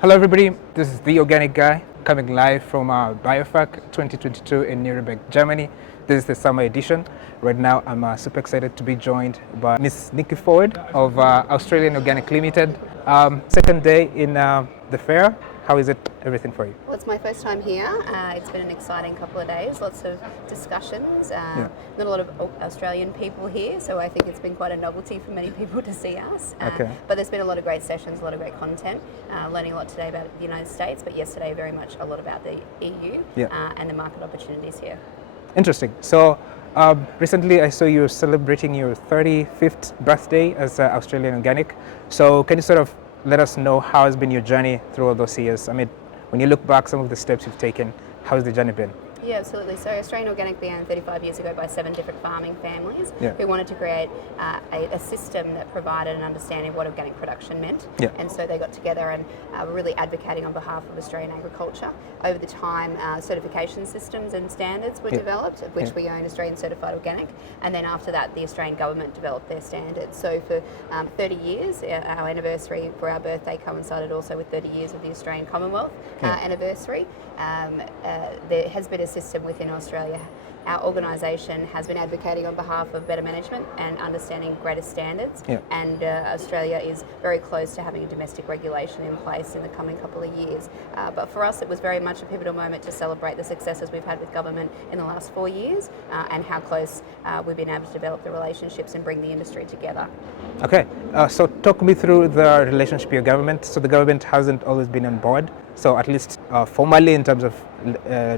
Hello everybody, this is the Organic Guy coming live from BIOFACH 2022 in Nuremberg, Germany. This is the summer edition. Right now I'm super excited to be joined by Miss Niki Ford of Australian Organic Limited. Second day in the fair. How is it, everything for you? Well, it's my first time here. It's been an exciting couple of days, lots of discussions, not a lot of Australian people here, so I think it's been quite a novelty for many people to see us. But there's been a lot of great sessions, a lot of great content, learning a lot today about the United States, but yesterday very much a lot about the EU and the market opportunities here. Interesting. So recently I saw you celebrating your 35th birthday as Australian Organic. So can you sort of let us know how has been your journey through all those years? I mean, when you look back, some of the steps you've taken, how has the journey been? Yeah, absolutely. So Australian Organic began 35 years ago by 7 different farming families who wanted to create a system that provided an understanding of what organic production meant. And so they got together and were really advocating on behalf of Australian agriculture. Over the time, certification systems and standards were developed, of which we own Australian Certified Organic. And then after that, the Australian government developed their standards. So for 30 years, our anniversary for our birthday coincided also with 30 years of the Australian Commonwealth anniversary. There has been a system within Australia. Our organisation has been advocating on behalf of better management and understanding greater standards, and Australia is very close to having a domestic regulation in place in the coming couple of years. But for us it was very much a pivotal moment to celebrate the successes we've had with government in the last 4 years and how close we've been able to develop the relationships and bring the industry together. Okay, so talk me through the relationship with your government. So the government hasn't always been on board, so at least formally in terms of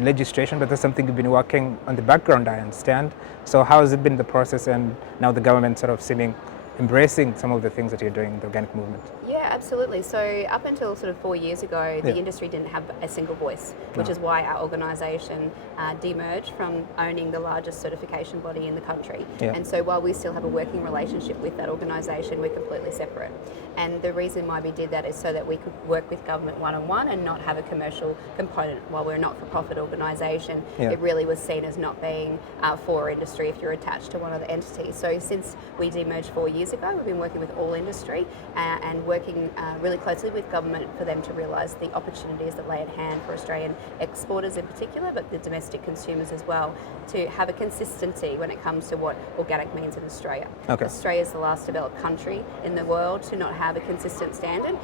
legislation, but that's something you've been working on the background, I understand. So how has it been the process, and now the government sort of seeming embracing some of the things that you're doing in the organic movement? Yeah, absolutely. So up until sort of 4 years ago, the industry didn't have a single voice, which is why our organisation demerged from owning the largest certification body in the country. And so while we still have a working relationship with that organisation, we're completely separate. And the reason why we did that is so that we could work with government one-on-one and not have a commercial component. While we're a not-for-profit organisation, it really was seen as not being for industry if you're attached to one of the entities. So since we demerged 4 years ago, we've been working with all industry and working really closely with government for them to realise the opportunities that lay at hand for Australian exporters in particular, but the domestic consumers as well, to have a consistency when it comes to what organic means in Australia. Australia is the last developed country in the world to not have a consistent standard,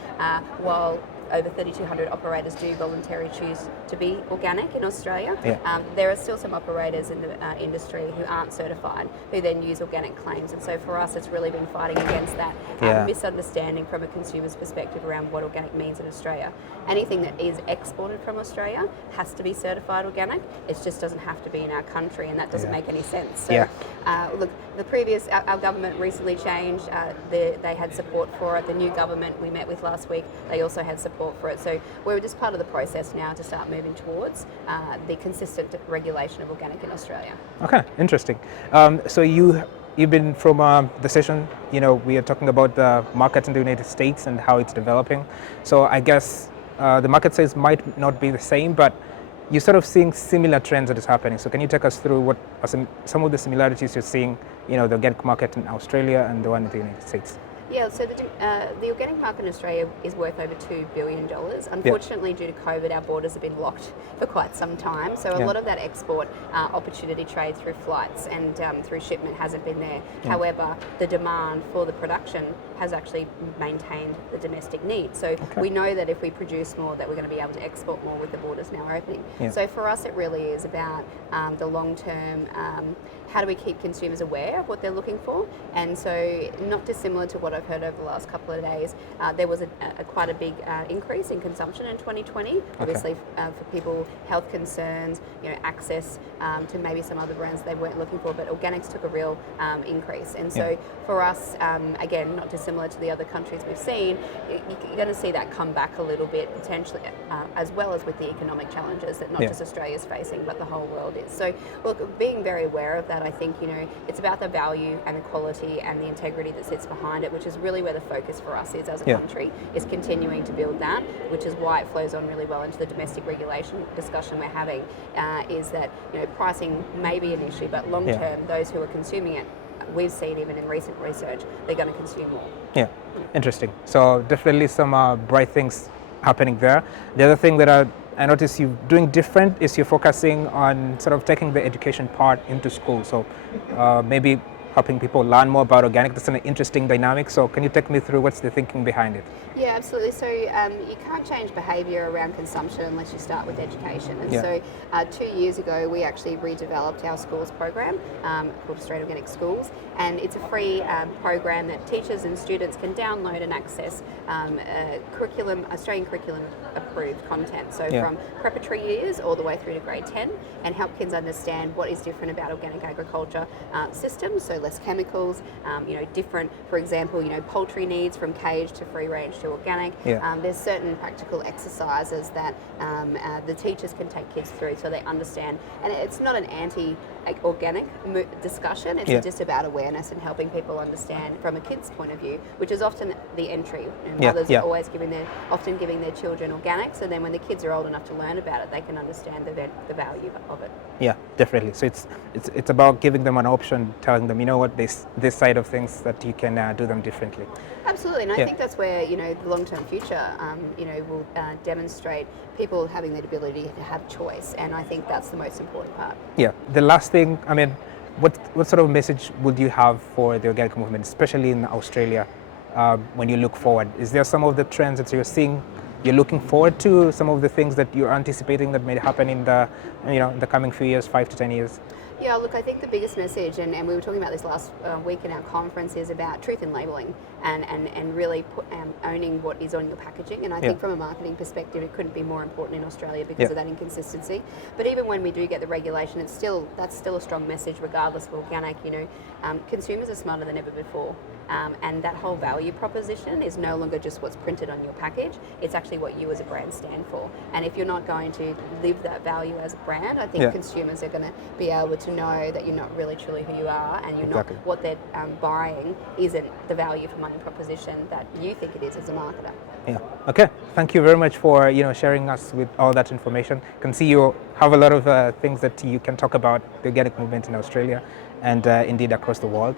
while over 3,200 operators do voluntarily choose to be organic in Australia. There are still some operators in the industry who aren't certified, who then use organic claims. And so for us, it's really been fighting against that misunderstanding from a consumer's perspective around what organic means in Australia. Anything that is exported from Australia has to be certified organic. It just doesn't have to be in our country, and that doesn't make any sense. So look, our government recently changed. They had support for it. The new government we met with last week, they also had support for it. So we're just part of the process now to start moving towards the consistent regulation of organic in Australia. Okay, interesting. So you've been from the session, we are talking about the market in the United States and how it's developing. So I guess the market size might not be the same, but you're sort of seeing similar trends that is happening. So can you take us through what are some of the similarities you're seeing, the organic market in Australia and the one in the United States? Yeah, so the organic market in Australia is worth over $2 billion. Unfortunately, due to COVID, our borders have been locked for quite some time. So a lot of that export opportunity trade through flights and through shipment hasn't been there. However, the demand for the production has actually maintained the domestic need. So we know that if we produce more, that we're going to be able to export more with the borders now opening. So for us, it really is about the long term. How do we keep consumers aware of what they're looking for? And so, not dissimilar to what I've heard over the last couple of days, there was quite a big increase in consumption in 2020. Obviously, for people, health concerns, access to maybe some other brands they weren't looking for, but organics took a real increase. And so, for us, again, not dissimilar to the other countries we've seen, you're going to see that come back a little bit potentially, as well as with the economic challenges that not just Australia is facing, but the whole world is. So, look, being very aware of that, I think, it's about the value and the quality and the integrity that sits behind it, which is really where the focus for us is as a country, is continuing to build that, which is why it flows on really well into the domestic regulation discussion we're having, is that, pricing may be an issue, but long term, those who are consuming it, we've seen even in recent research, they're going to consume more. Interesting. So definitely some bright things happening there. The other thing that I notice you doing different is you're focusing on sort of taking the education part into school. So maybe helping people learn more about organic. That's an interesting dynamic. So can you take me through what's the thinking behind it? Yeah, absolutely. So you can't change behaviour around consumption unless you start with education. And so 2 years ago, we actually redeveloped our schools program called Australian Organic Schools. And it's a free program that teachers and students can download and access Australian curriculum approved content. So from preparatory years all the way through to grade 10, and help kids understand what is different about organic agriculture systems. So less chemicals, different, for example, poultry needs from cage to free range to organic. There's certain practical exercises that the teachers can take kids through so they understand. And it's not an anti-organic discussion, it's just about awareness and helping people understand from a kid's point of view, which is often the entry. Mothers are always often giving their children organic, so then when the kids are old enough to learn about it, they can understand the value of it. Yeah, definitely. So it's about giving them an option, telling them, you know what, this side of things that you can do them differently. Absolutely, and I think that's where the long-term future will demonstrate people having the ability to have choice, and I think that's the most important part. Yeah. The last thing, I mean, what sort of message would you have for the organic movement, especially in Australia, when you look forward? Is there some of the trends that you're seeing, you're looking forward to, some of the things that you're anticipating that may happen in the the coming few years, 5 to 10 years? Yeah, look, I think the biggest message, and we were talking about this last week in our conference, is about truth in labelling and really owning what is on your packaging. And I think from a marketing perspective, it couldn't be more important in Australia because of that inconsistency. But even when we do get the regulation, that's still a strong message regardless of organic. Consumers are smarter than ever before. And that whole value proposition is no longer just what's printed on your package, it's actually what you as a brand stand for. And if you're not going to live that value as a brand, I think consumers are going to be able to know that you're not really truly who you are, and you're not what they're buying isn't the value for money proposition that you think it is as a marketer. Yeah. Okay. Thank you very much for sharing us with all that information. I can see you have a lot of things that you can talk about the organic movement in Australia and indeed across the world.